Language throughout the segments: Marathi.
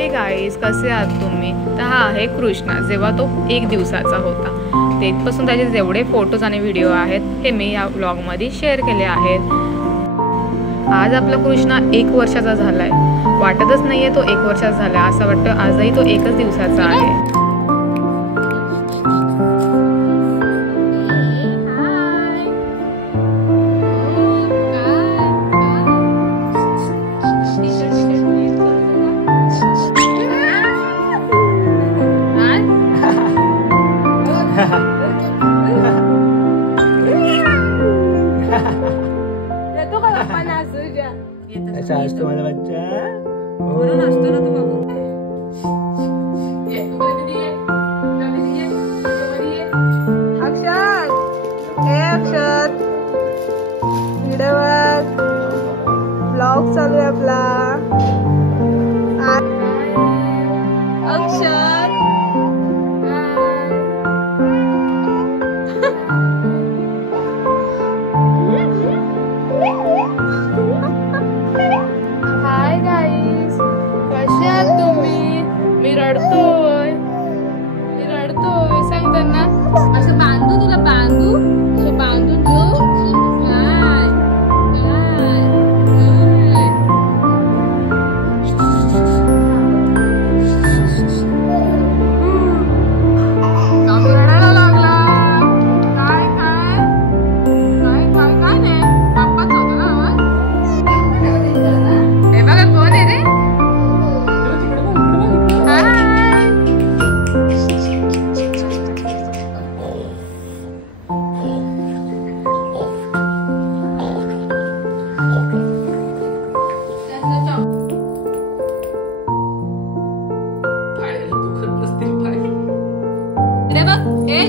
हे गाईज, कसे आहात तुम्ही? तर हा आहे कृष्णा, जेव्हा तो 1 दिवसाचा होता तेथपासून त्याचे जेवढे फोटोज आणि व्हिडिओ आहेत हे मी या व्लॉगमध्ये शेअर केले आहेत. आज आपला कृष्णा 1 वर्षाचा झाला आहे. वाटतच नाही आहे तो 1 वर्षाचा झाला आहे, असं वाटतं आजही तो 1च दिवसाचा आहे. अच्छा आज तुम्हारा बच्चा नाचतो ना तो बाबू. अक्षर, हे अक्षर ब्लॉग चालू आहे आपला. अक्षर हाय गाईज, कसे आहात तुम्ही? मी रडतोय सांग त्यांना. असं बांधू, तुला बांधू, असं बांधू तू. रडायला लागला. काय काय काय काय काय नाही, पप्पाच होतो ना आवाज. हे बघा कोण आहे रे.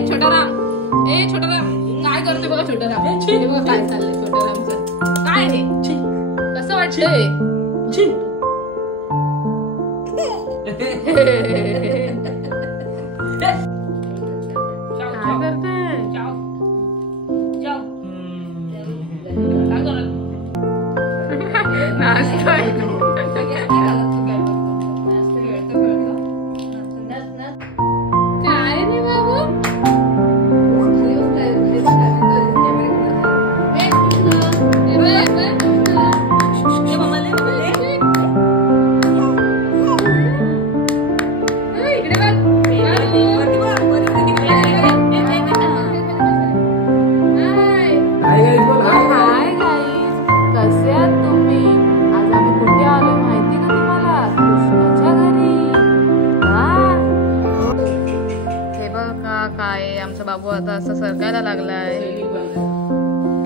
छोटा राम काय करतोय बघा. छोटा राम हे बघा काय चाललंय छोटा रामचं. काय हे कसं वाटतंय? काय आमचा बाबू आता असं सरकायला लागलाय.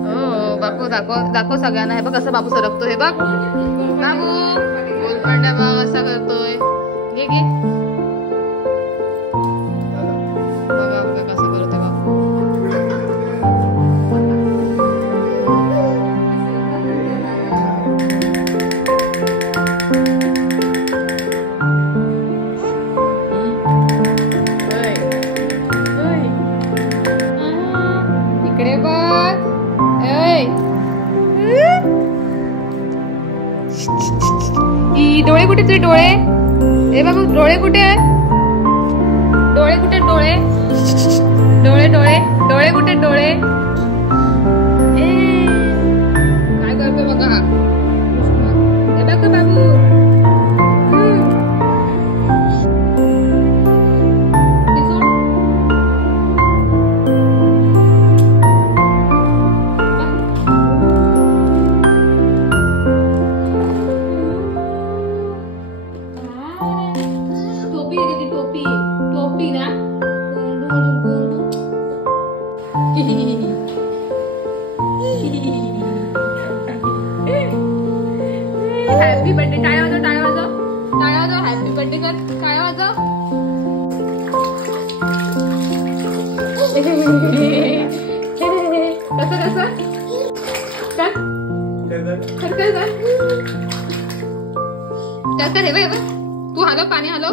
हो बाबू दाखव सगळ्यांना. हे बघ कसं बाबू सरकतो. हे बघ बाबू गोलपंड्या बघ असा करतोय. घे बघा कसं करतोय बाबू. डोळे कुठे तुझे? डोळे हे बाबू डोळे कुठे आहे? डोळे कुठे? डोळे कुठे? डोळे काय करतोय बघा. हे बघ बाबू टोपी ना. Happy birthday. टाळ्या वाजव. हॅपी बर्थडे कर. टाळ्या वाजव. कर हे बघ. तू हलव, पाणी हलव.